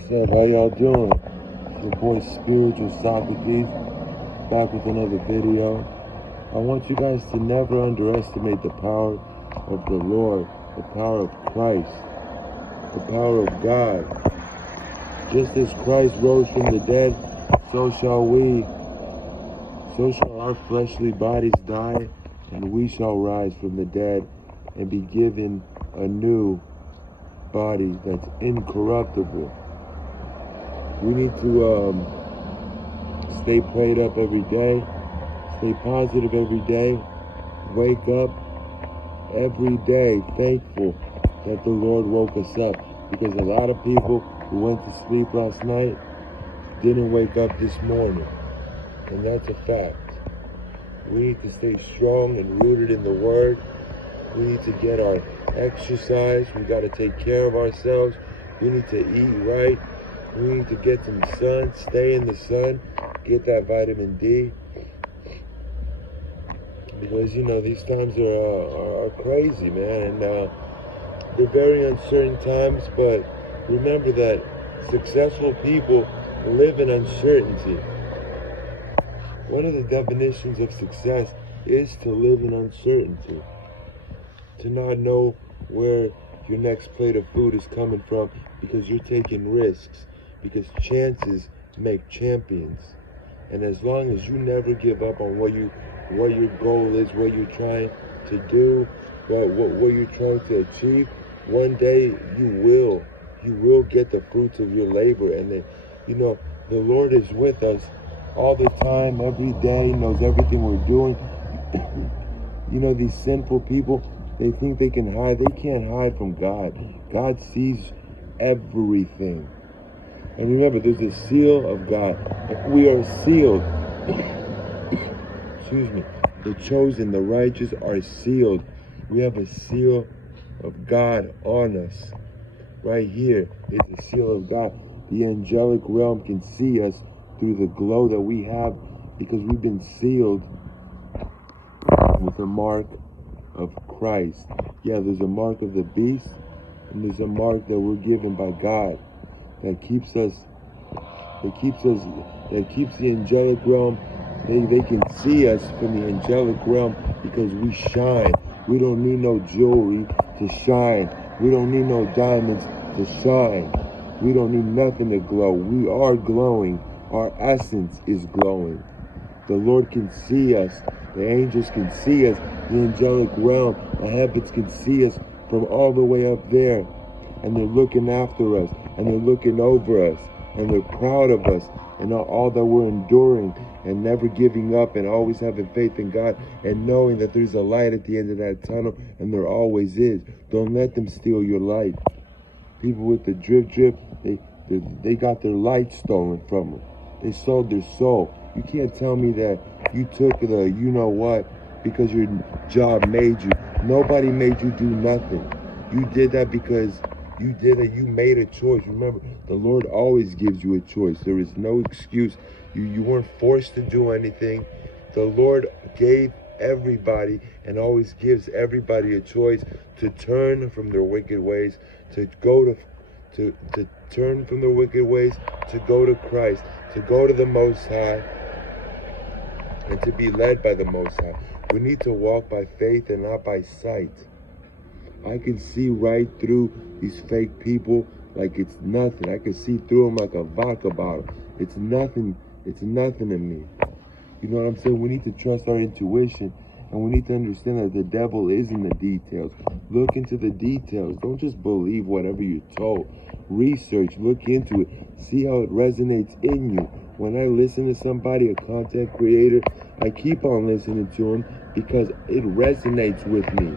What's up? How y'all doing? It's your boy SpiritualSocrates back with another video. I want you guys to never underestimate the power of the Lord, the power of Christ, the power of God. Just as Christ rose from the dead, so shall our fleshly bodies die, and we shall rise from the dead and be given a new body that's incorruptible. We need to stay prayed up every day, stay positive every day, wake up every day thankful that the Lord woke us up, because a lot of people who went to sleep last night didn't wake up this morning, and that's a fact. We need to stay strong and rooted in the Word. We need to get our exercise. We got to take care of ourselves. We need to eat right. We need to get some sun, stay in the sun, get that vitamin D. Because, these times are crazy, man. And they're very uncertain times, but remember that successful people live in uncertainty. One of the definitions of success is to live in uncertainty. To not know where your next plate of food is coming from, because you're taking risks, because chances make champions. And as long as you never give up on what your goal is, what you're trying to do, what you're trying to achieve, one day you will get the fruits of your labor. And then, the Lord is with us all the time, every day, knows everything we're doing. These sinful people, they think they can hide. They can't hide from God. God sees everything. And remember, there's a seal of God. We are sealed. Excuse me. The chosen, the righteous are sealed. We have a seal of God on us. Right here is the seal of God. The angelic realm can see us through the glow that we have, because we've been sealed with the mark of Christ. Yeah, there's a mark of the beast, and there's a mark that we're given by God that keeps the angelic realm. They can see us from the angelic realm because we shine. We don't need no jewelry to shine. We don't need no diamonds to shine. We don't need nothing to glow. We are glowing. Our essence is glowing. The Lord can see us. The angels can see us. The angelic realm, the heavens can see us from all the way up there. And they're looking after us. And they're looking over us. And they're proud of us. And all that we're enduring. And never giving up. And always having faith in God. And knowing that there's a light at the end of that tunnel. And there always is. Don't let them steal your light. People with the drip, they got their light stolen from them. They sold their soul. You can't tell me that you took the you-know-what because your job made you. Nobody made you do nothing. You did that because you did it. You made a choice. Remember, the Lord always gives you a choice. There is no excuse. You weren't forced to do anything. The Lord gave everybody and always gives everybody a choice to turn from their wicked ways, to turn from their wicked ways, to go to Christ, to go to the Most High, and to be led by the Most High. We need to walk by faith and not by sight. I can see right through these fake people like it's nothing. I can see through them like a vodka bottle. It's nothing. It's nothing to me. You know what I'm saying? We need to trust our intuition, and we need to understand that the devil is in the details. Look into the details. Don't just believe whatever you're told. Research, look into it, see how it resonates in you. When I listen to somebody, a content creator, I keep on listening to them because it resonates with me.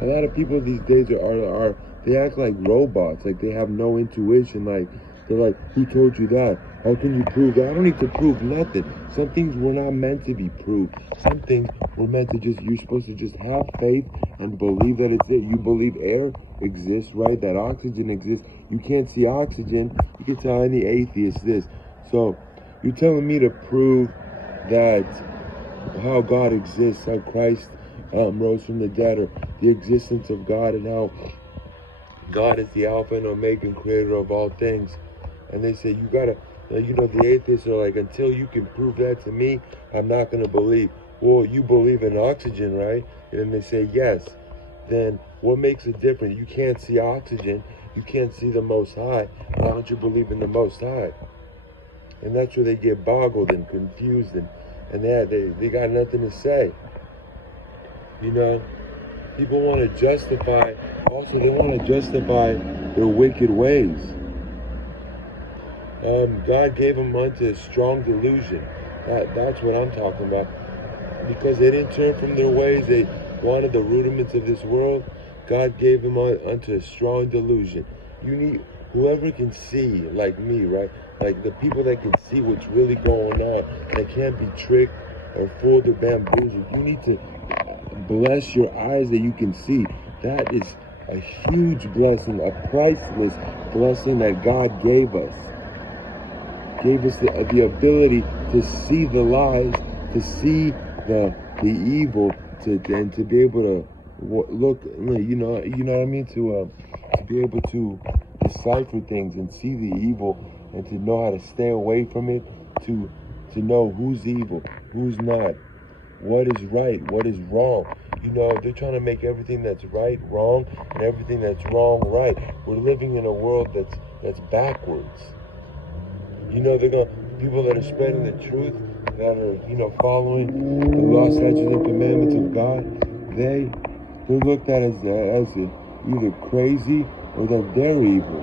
A lot of people these days they act like robots, like they have no intuition, like they're like, who told you that? How can you prove that? I don't need to prove nothing. Some things were not meant to be proved. Some things were meant to you're supposed to just have faith and believe that it's it. You believe air exists, right? That oxygen exists. You can't see oxygen. You can tell any atheist this. So you're telling me to prove that how God exists, how Christ rose from the dead, or the existence of God, and how God is the Alpha and Omega and creator of all things. And they say, you gotta, the atheists are like, until you can prove that to me, I'm not gonna believe. Well, you believe in oxygen, right? And then they say, yes. Then what makes it different? You can't see oxygen. You can't see the Most High. Why don't you believe in the Most High? And that's where they get boggled and confused, and they got nothing to say. People want to justify, also they want to justify their wicked ways. God gave them unto a strong delusion. That's what I'm talking about. Because they didn't turn from their ways, they wanted the rudiments of this world. God gave them unto a strong delusion. You need whoever can see, like me, right? Like the people that can see what's really going on, that can't be tricked or fooled or bamboozled. You need to bless your eyes that you can see. That is a huge blessing, a priceless blessing that God gave us. Gave us the ability to see the lies, to see the evil, and to be able to look, you know what I mean, to be able to decipher things and see the evil, and to know how to stay away from it, to know who's evil, who's not, what is right, what is wrong. They're trying to make everything that's right wrong, and everything that's wrong right. We're living in a world that's backwards. People that are spreading the truth, that are, following the law, statutes, and commandments of God, they're looked at as either crazy or that they're evil,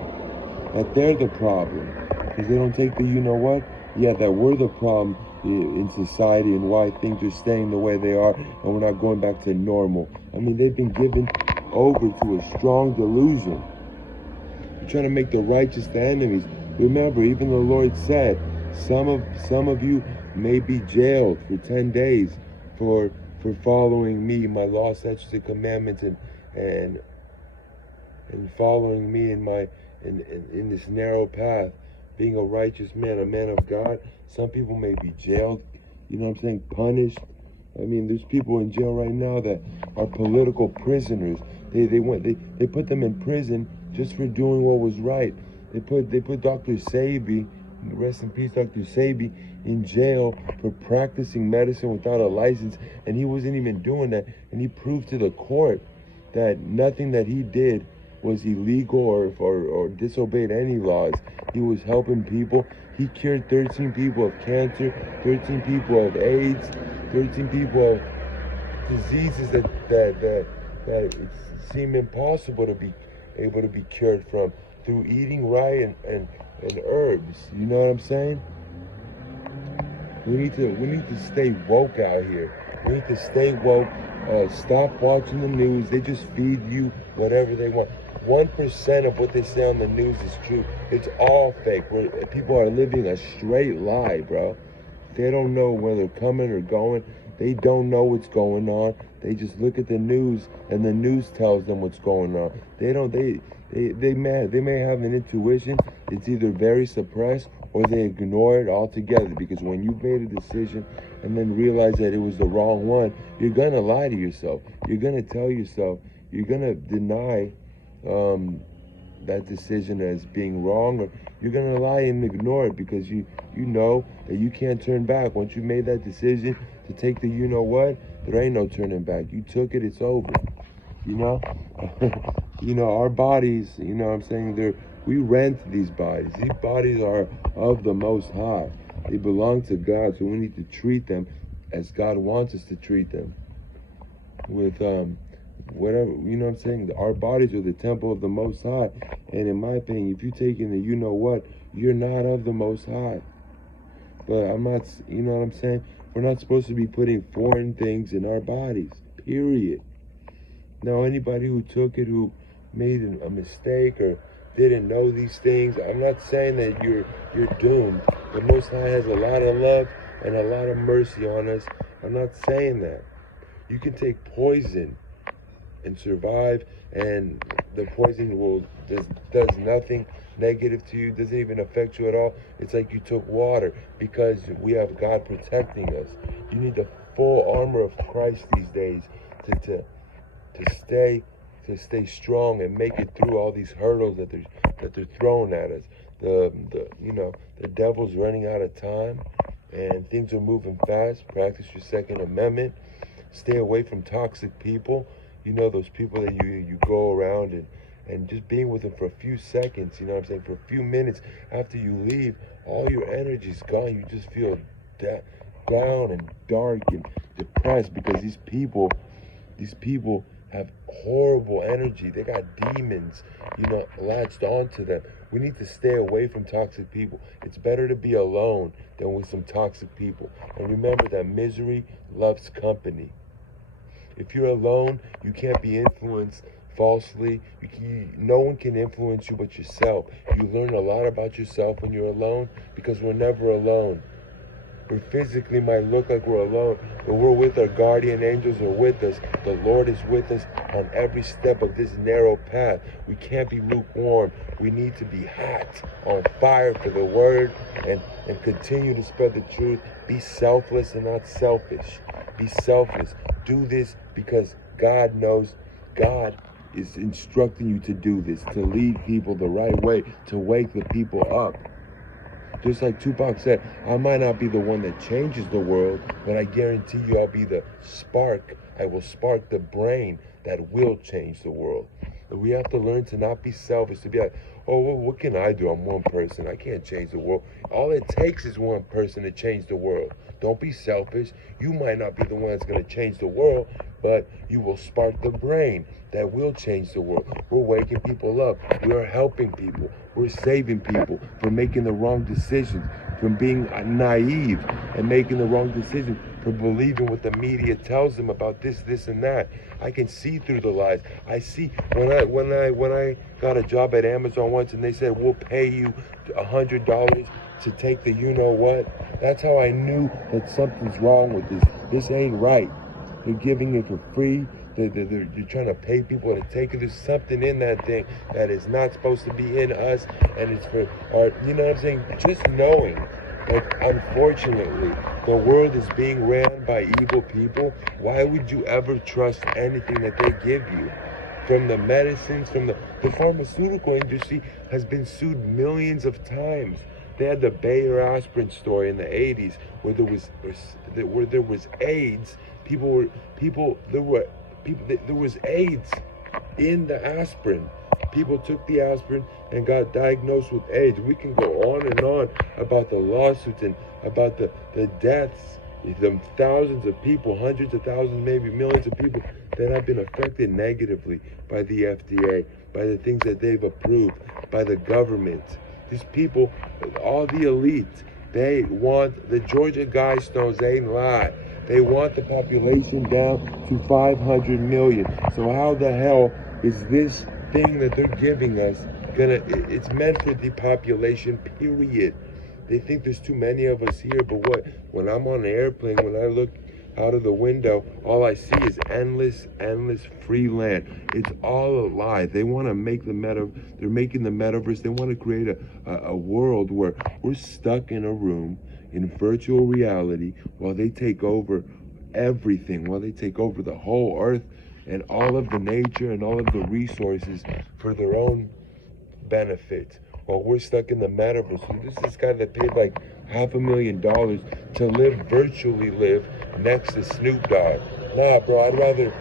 that they're the problem, because they don't take the that we're the problem in society and why things are staying the way they are and we're not going back to normal. I mean, they've been given over to a strong delusion. They're trying to make the righteous the enemies. Remember, even the Lord said, some of you may be jailed for 10 days for following me, my law, statutes, and commandments, and following me in this narrow path, being a righteous man, a man of God. Some people may be jailed, punished. I mean, there's people in jail right now that are political prisoners. They put them in prison just for doing what was right. They put Dr. Sabi, rest in peace, Dr. Sabi, in jail for practicing medicine without a license, and he wasn't even doing that. And he proved to the court that nothing that he did was illegal or disobeyed any laws. He was helping people. He cured 13 people of cancer, 13 people of AIDS, 13 people of diseases that seem impossible to be able to be cured from through eating right and herbs. You know what I'm saying? We need to stay woke out here. We need to stay woke. Stop watching the news. They just feed you whatever they want. 1% of what they say on the news is true. It's all fake. People are living a straight lie, bro. They don't know where they're coming or going. They don't know what's going on. They just look at the news, and the news tells them what's going on. They may have an intuition. It's either very suppressed or they ignore it altogether, because when you made a decision and then realize that it was the wrong one, you're gonna lie to yourself. You're gonna tell yourself. You're gonna deny that decision as being wrong, or you're gonna lie and ignore it because you know that you can't turn back. Once you made that decision to take the there ain't no turning back. You took it, it's over. Our bodies, what I'm saying, we rent these bodies. These bodies are of the Most High. They belong to God, so we need to treat them as God wants us to treat them. With whatever, what I'm saying? Our bodies are the temple of the Most High. And in my opinion, if you're taking the you're not of the Most High. But I'm not, what I'm saying? We're not supposed to be putting foreign things in our bodies, period. Now, anybody who took it, who made a mistake or didn't know these things, I'm not saying that you're doomed. The Most High has a lot of love and a lot of mercy on us. I'm not saying that. You can take poison and survive, and the poison does nothing negative to you, doesn't even affect you at all. It's like you took water, because we have God protecting us. You need the full armor of Christ these days to to stay strong and make it through all these hurdles that they're throwing at us. The devil's running out of time, and things are moving fast. Practice your Second Amendment. Stay away from toxic people. Those people that you go around and just being with them for a few seconds, for a few minutes after you leave, all your energy's gone. You just feel down and dark and depressed because these people have horrible energy. They got demons, latched onto them. We need to stay away from toxic people. It's better to be alone than with some toxic people. And remember that misery loves company. If you're alone, you can't be influenced falsely. No one can influence you but yourself. You learn a lot about yourself when you're alone, because we're never alone. We physically might look like we're alone, but we're with our guardian angels are with us. The Lord is with us on every step of this narrow path. We can't be lukewarm. We need to be hot, on fire for the word, and continue to spread the truth. Be selfless and not selfish. Be selfless. Do this because God knows. God is instructing you to do this, to lead people the right way, to wake the people up. Just like Tupac said, I might not be the one that changes the world, but I guarantee you I'll be the spark. I will spark the brain that will change the world. And we have to learn to not be selfish, to be like, oh, well, what can I do? I'm one person. I can't change the world. All it takes is one person to change the world. Don't be selfish. You might not be the one that's going to change the world, but you will spark the brain that will change the world. We're waking people up. We are helping people. We're saving people from making the wrong decisions, from being naive and making the wrong decisions, from believing what the media tells them about this, and that. I can see through the lies. I see when I got a job at Amazon once, and they said we'll pay you $100 to take the you-know-what. That's how I knew that something's wrong with this. This ain't right. They're giving it for free. They're trying to pay people to take it. There's something in that thing that is not supposed to be in us, and it's for our, just knowing that unfortunately the world is being ran by evil people. Why would you ever trust anything that they give you? From the medicines, from the pharmaceutical industry has been sued millions of times. They had the Bayer aspirin story in the 80s where there was AIDS. There was AIDS in the aspirin. People took the aspirin and got diagnosed with AIDS. We can go on and on about the lawsuits and about the deaths, the thousands of people, hundreds of thousands, maybe millions of people that have been affected negatively by the FDA, by the things that they've approved, by the government. These people, all the elites, they want the Georgia Guidestones ain't lie. They want the population down to 500 million. So how the hell is this thing that they're giving us it's meant for depopulation, period. They think there's too many of us here, but when I'm on an airplane, when I look out of the window, all I see is endless free land. It's all a lie. They want to make they're making the metaverse. They want to create a world where we're stuck in a room in virtual reality while they take over everything, while they take over the whole earth and all of the nature and all of the resources for their own benefit. While we're stuck in the metaverse. So this guy that paid like $500,000 to virtually live next to Snoop Dogg. Nah, bro, I'd rather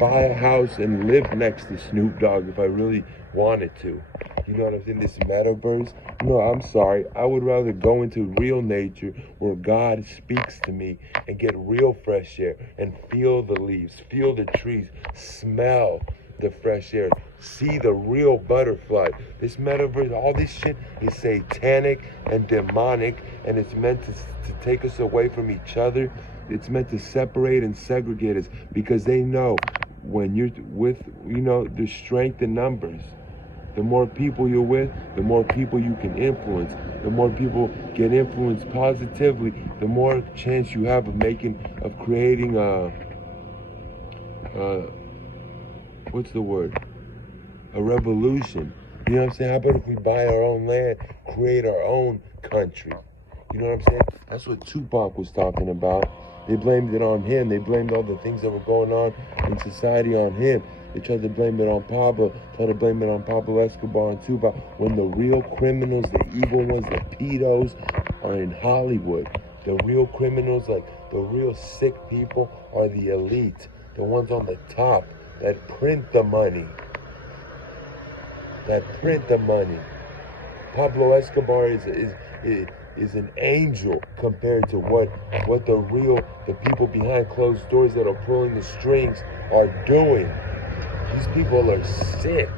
buy a house and live next to Snoop Dogg if I really wanted to. You know what I'm saying? This metaverse. No, I'm sorry. I would rather go into real nature where God speaks to me and get real fresh air and feel the leaves, feel the trees, smell the fresh air, see the real butterfly. This metaverse, all this shit is satanic and demonic, and it's meant to take us away from each other. It's meant to separate and segregate us, because they know when you're with, there's strength in numbers. The more people you're with, the more people you can influence. The more people get influenced positively, the more chance you have of creating a revolution. You know what I'm saying? How about if we buy our own land, create our own country? You know what I'm saying? That's what Tupac was talking about. They blamed it on him. They blamed all the things that were going on in society on him. They tried to blame it on Pablo, tried to blame it on Pablo Escobar and Tupac, when the real criminals, the evil ones, the pedos, are in Hollywood. The real criminals, like the real sick people, are the elite, the ones on the top that print the money. Pablo Escobar is an angel compared to what the people behind closed doors that are pulling the strings are doing. These people are sick.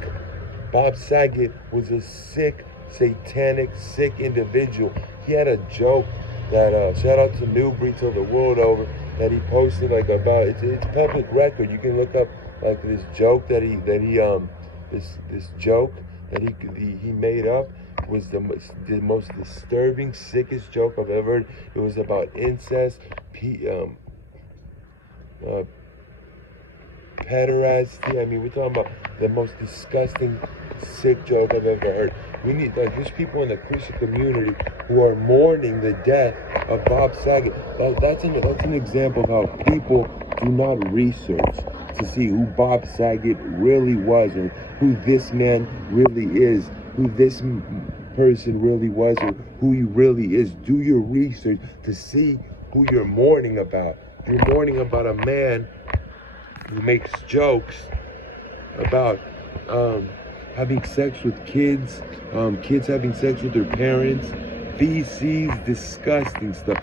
Bob Saget was a sick, satanic, sick individual. He had a joke that, shout out to Newbury till the world over, that he posted like about, it's public record. You can look up like this joke that he made up was the most disturbing, sickest joke I've ever heard. It was about incest, pederasty. I mean, we're talking about the most disgusting, sick joke I've ever heard. We need, like, there's people in the Christian community who are mourning the death of Bob Saget. That's an example of how people do not research to see who Bob Saget really was, or who this man really is, who this person really was, or who he really is. Do your research to see who you're mourning about. You're mourning about a man who makes jokes about having sex with kids, kids having sex with their parents, feces, disgusting stuff.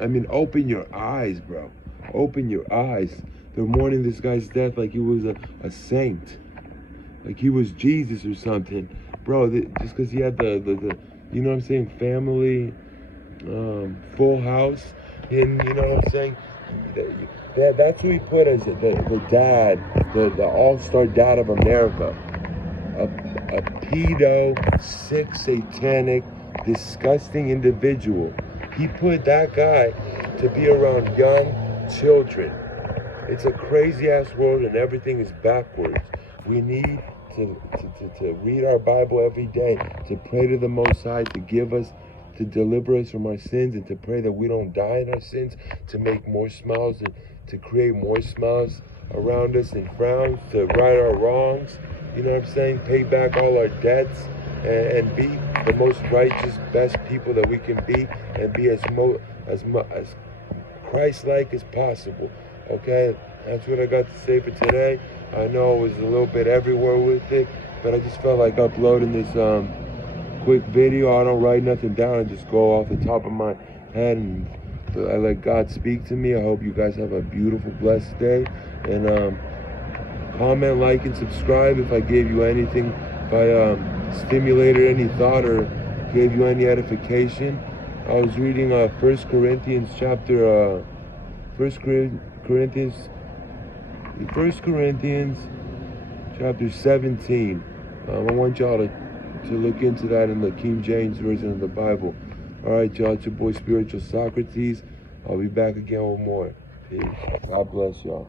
I mean, open your eyes, bro. Open your eyes. They're mourning this guy's death like he was a saint, like he was Jesus or something, bro. Just because he had the you know what I'm saying, family, full house, and you know what I'm saying. That's who he put as the dad, the all-star dad of America. A pedo, sick, satanic, disgusting individual. He put that guy to be around young children. It's a crazy-ass world and everything is backwards. We need to read our Bible every day, to pray to the Most High, to give us, to deliver us from our sins, and to pray that we don't die in our sins, to make more smiles and to create more smiles around us and frowns, to right our wrongs, you know what I'm saying, pay back all our debts, and be the most righteous, best people that we can be, and be as Christ-like as possible. Okay, that's what I got to say for today. I know it was a little bit everywhere with it, but I just felt like uploading this quick video. I don't write nothing down. I just go off the top of my head and I let God speak to me. I hope you guys have a beautiful, blessed day. And comment, like, and subscribe if I gave you anything, if I stimulated any thought or gave you any edification. I was reading 1 Corinthians chapter 1 Corinthians chapter 17. I want y'all to look into that in the King James Version of the Bible. All right, y'all, it's your boy SpiritualSocrates. I'll be back again with more. Peace. God bless y'all.